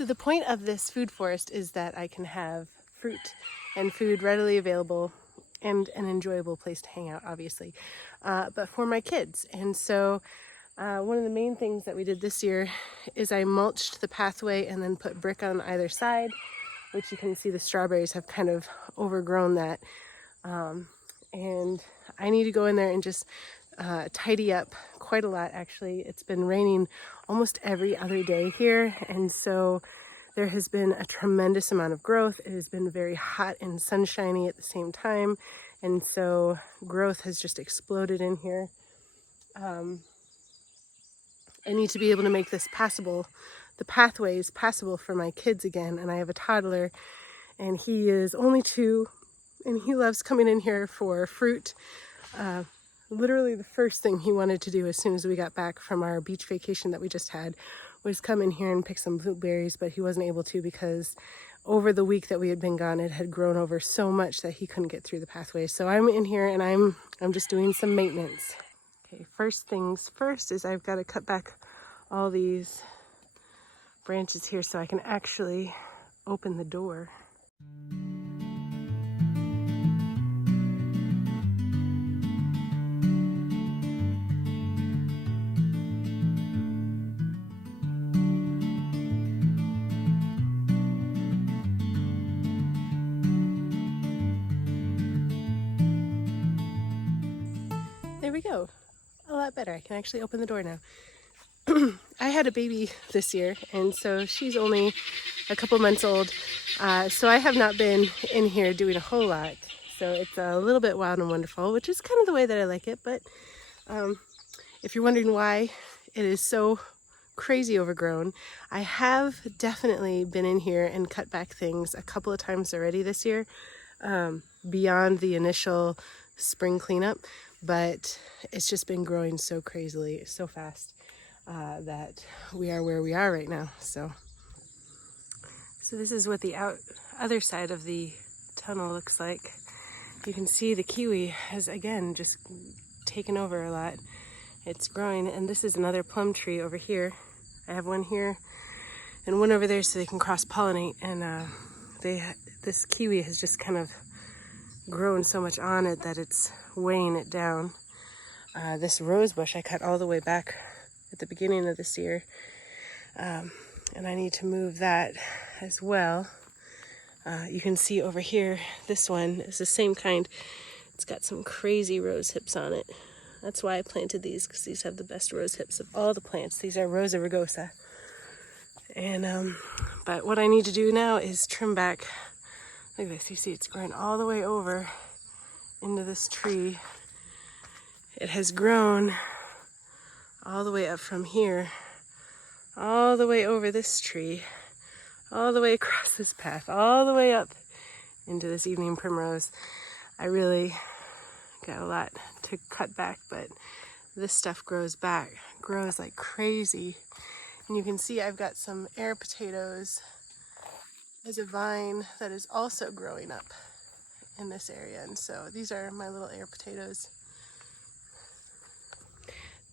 So the point of this food forest is that I can have fruit and food readily available and an enjoyable place to hang out, obviously, but for my kids. And so one of the main things that we did this year is I mulched the pathway and then put brick on either side, which you can see the strawberries have kind of overgrown that. And I need to go in there and just tidy up quite a lot, actually. It's been raining almost every other day here, and so there has been a tremendous amount of growth. It has been very hot and sunshiny at the same time, and so growth has just exploded in here. I need to be able to make this passable, the pathways passable for my kids again, and I have a toddler, and he is only 2, and he loves coming in here for fruit. Literally the first thing he wanted to do as soon as we got back from our beach vacation that we just had was come in here and pick some blueberries, but he wasn't able to because over the week that we had been gone, it had grown over so much that he couldn't get through the pathway. So I'm in here and I'm just doing some maintenance. Okay, first things first is I've got to cut back all these branches here so I can actually open the door. There we go. A lot better. I can actually open the door now. I had a baby this year, and so she's only a couple months old. So I have not been in here doing a whole lot. So it's a little bit wild and wonderful, which is kind of the way that I like it. But if you're wondering why it is so crazy overgrown, I have definitely been in here and cut back things a couple of times already this year, beyond the initial spring cleanup. But it's just been growing so crazily, so fast, that we are where we are right now. So this is what the other side of the tunnel looks like. You can see the kiwi has, again, just taken over a lot. It's growing, and this is another plum tree over here. I have one here and one over there so they can cross-pollinate, and this kiwi has just kind of grown so much on it that it's weighing it down. This rose bush I cut all the way back at the beginning of this year, and I need to move that as well. You can see over here, this one is the same kind. It's got some crazy rose hips on it. That's why I planted these, because these have the best rose hips of all the plants. These are Rosa rugosa. And but what I need to do now is trim back. Look at this, you see it's growing all the way over into this tree. It has grown all the way up from here, all the way over this tree, all the way across this path, all the way up into this evening primrose. I really got a lot to cut back, but this stuff grows like crazy. And you can see I've got some air potatoes as a vine that is also growing up in this area, and so these are my little air potatoes.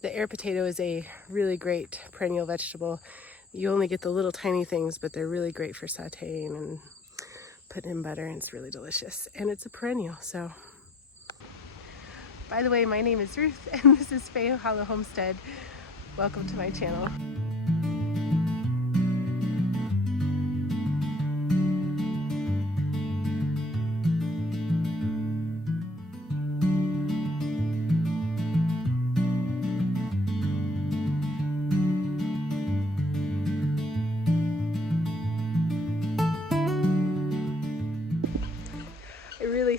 The air potato is a really great perennial vegetable. You only get the little tiny things, but they're really great for sauteing and putting in butter, and it's really delicious. And it's a perennial, so. By the way, my name is Ruth, and this is Faye Hollow Homestead. Welcome to my channel.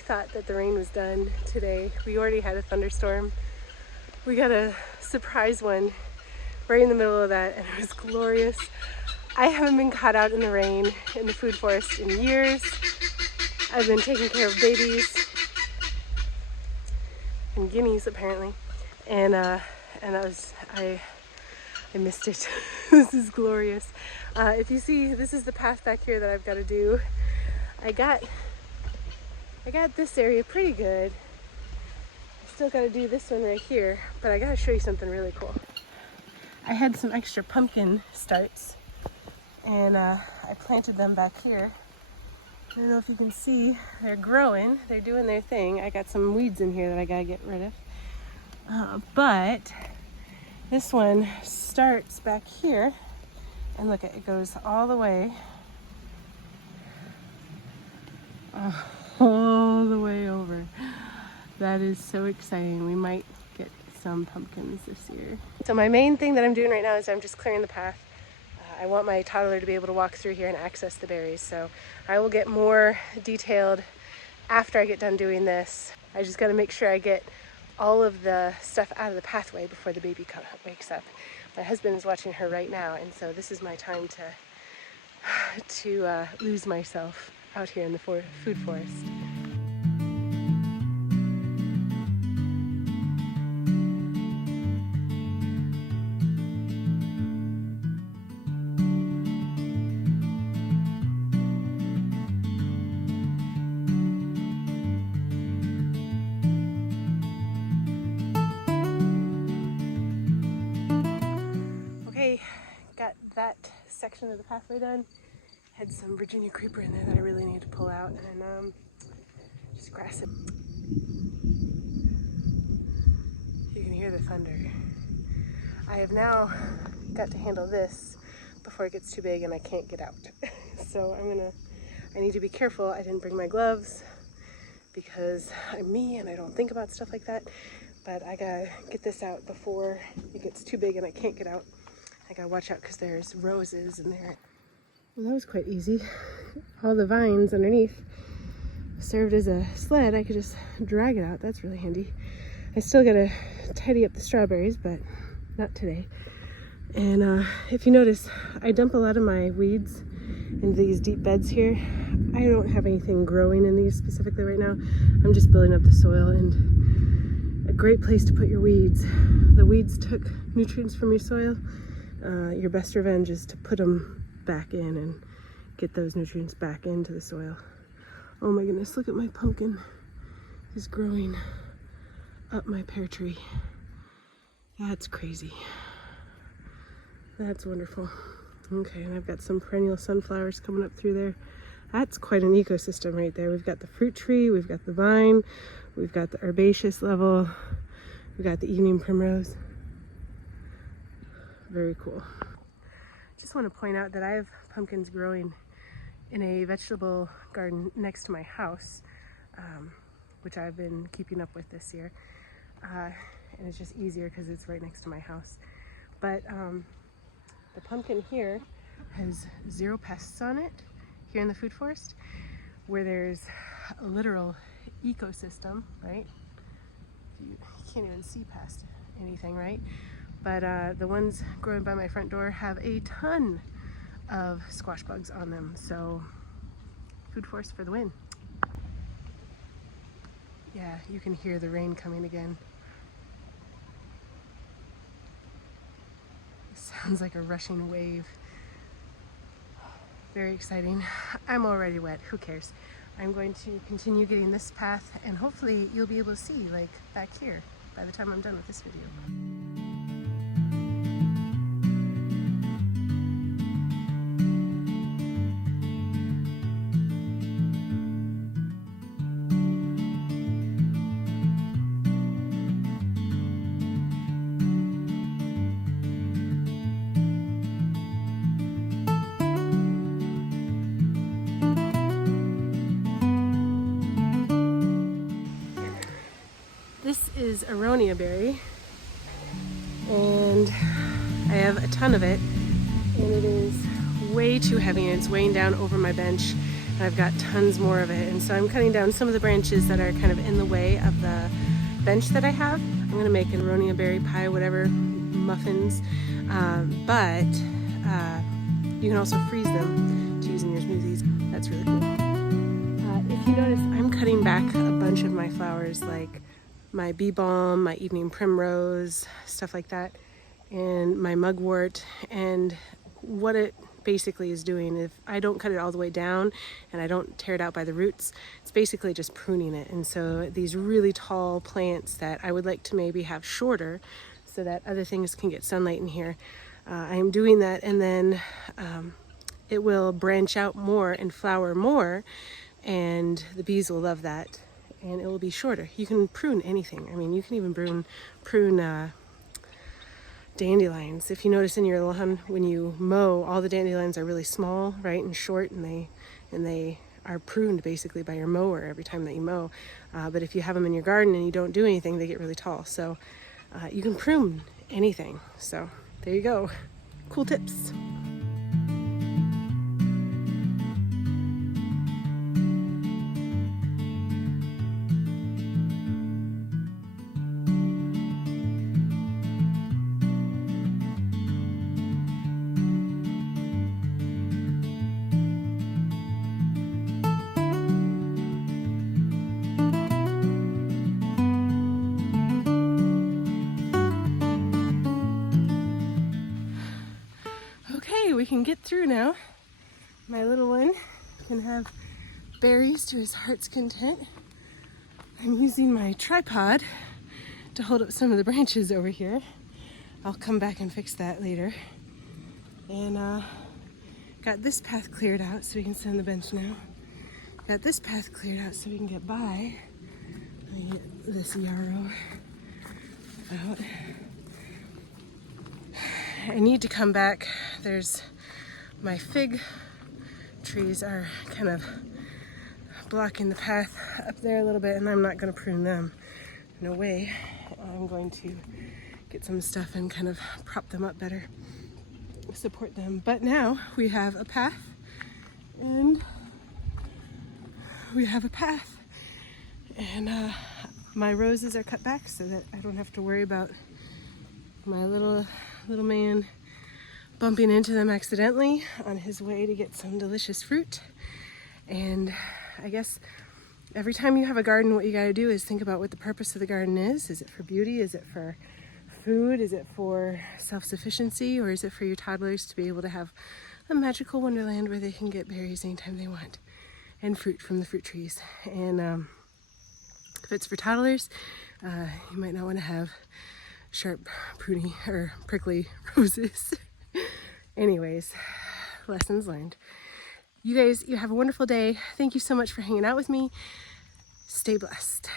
Thought that the rain was done today. We already had a thunderstorm. We got a surprise one right in the middle of that, and it was glorious. I haven't been caught out in the rain in the food forest in years. I've been taking care of babies and guineas apparently, and that was I missed it. This is glorious. If you see, this is the path back here that I've got to do. I got this area pretty good. I still got to do this one right here, but I got to show you something really cool. I had some extra pumpkin starts, and I planted them back here. I don't know if you can see, they're growing, they're doing their thing. I got some weeds in here that I gotta get rid of. But this one starts back here, and look, it goes all the way, all the way over. That is so exciting. We might get some pumpkins this year. So my main thing that I'm doing right now is I'm just clearing the path. I want my toddler to be able to walk through here and access the berries. So I will get more detailed after I get done doing this. I just gotta make sure I get all of the stuff out of the pathway before the baby wakes up. My husband is watching her right now, and so this is my time to lose myself out here in the food forest. Got that section of the pathway done. Had some Virginia creeper in there that I really need to pull out, and just grass it. You can hear the thunder. I have now got to handle this before it gets too big and I can't get out. So I need to be careful. I didn't bring my gloves because I'm me and I don't think about stuff like that, but I gotta get this out before it gets too big and I can't get out. I gotta watch out because there's roses in there. Well, that was quite easy. All the vines underneath served as a sled. I could just drag it out. That's really handy. I still gotta tidy up the strawberries, but not today. And if you notice, I dump a lot of my weeds into these deep beds here. I don't have anything growing in these specifically right now. I'm just building up the soil, and a great place to put your weeds. The weeds took nutrients from your soil. Your best revenge is to put them back in and get those nutrients back into the soil. Oh my goodness, look at my pumpkin. It's growing up my pear tree. That's crazy. That's wonderful. Okay, and I've got some perennial sunflowers coming up through there. That's quite an ecosystem right there. We've got the fruit tree, we've got the vine, we've got the herbaceous level, we've got the evening primrose. Very cool. Just want to point out that I have pumpkins growing in a vegetable garden next to my house, which I've been keeping up with this year. And it's just easier because it's right next to my house. But the pumpkin here has 0 pests on it, here in the food forest, where there's a literal ecosystem, right? You can't even see past anything, right? But the ones growing by my front door have a ton of squash bugs on them. So food forest for the win. Yeah, you can hear the rain coming again. It sounds like a rushing wave. Very exciting. I'm already wet, who cares? I'm going to continue getting this path, and hopefully you'll be able to see, like back here, by the time I'm done with this video. This is aronia berry, and I have a ton of it, and it is way too heavy, and it's weighing down over my bench, and I've got tons more of it. And so I'm cutting down some of the branches that are kind of in the way of the bench that I have. I'm gonna make an aronia berry pie, whatever, muffins, but you can also freeze them to use in your smoothies. That's really cool. If you notice, I'm cutting back a bunch of my flowers, like my bee balm, my evening primrose, stuff like that, and my mugwort. And what it basically is doing, if I don't cut it all the way down and I don't tear it out by the roots, it's basically just pruning it. And so these really tall plants that I would like to maybe have shorter so that other things can get sunlight in here, I am doing that. And then it will branch out more and flower more, and the bees will love that, and it will be shorter. You can prune anything. I mean, you can even prune dandelions. If you notice in your lawn, when you mow, all the dandelions are really small, right, and short, and they are pruned basically by your mower every time that you mow. But if you have them in your garden and you don't do anything, they get really tall. So you can prune anything. So there you go. Cool tips. Okay, we can get through now. My little one can have berries to his heart's content. I'm using my tripod to hold up some of the branches over here. I'll come back and fix that later. And got this path cleared out so we can sit on the bench now. Got this path cleared out so we can get by. Let me get this yarrow out. I need to come back. There's my fig trees are kind of blocking the path up there a little bit, and I'm not going to prune them. No way. I'm going to get some stuff and kind of prop them up better, support them. But now we have a path, and my roses are cut back so that I don't have to worry about my little man bumping into them accidentally on his way to get some delicious fruit. And I guess every time you have a garden, what you got to do is think about what the purpose of the garden is. Is it for beauty? Is it for food? Is it for self-sufficiency? Or is it for your toddlers to be able to have a magical wonderland where they can get berries anytime they want and fruit from the fruit trees? And if it's for toddlers, you might not want to have sharp, pruny, or prickly roses. Anyways, lessons learned. You guys, you have a wonderful day. Thank you so much for hanging out with me. Stay blessed.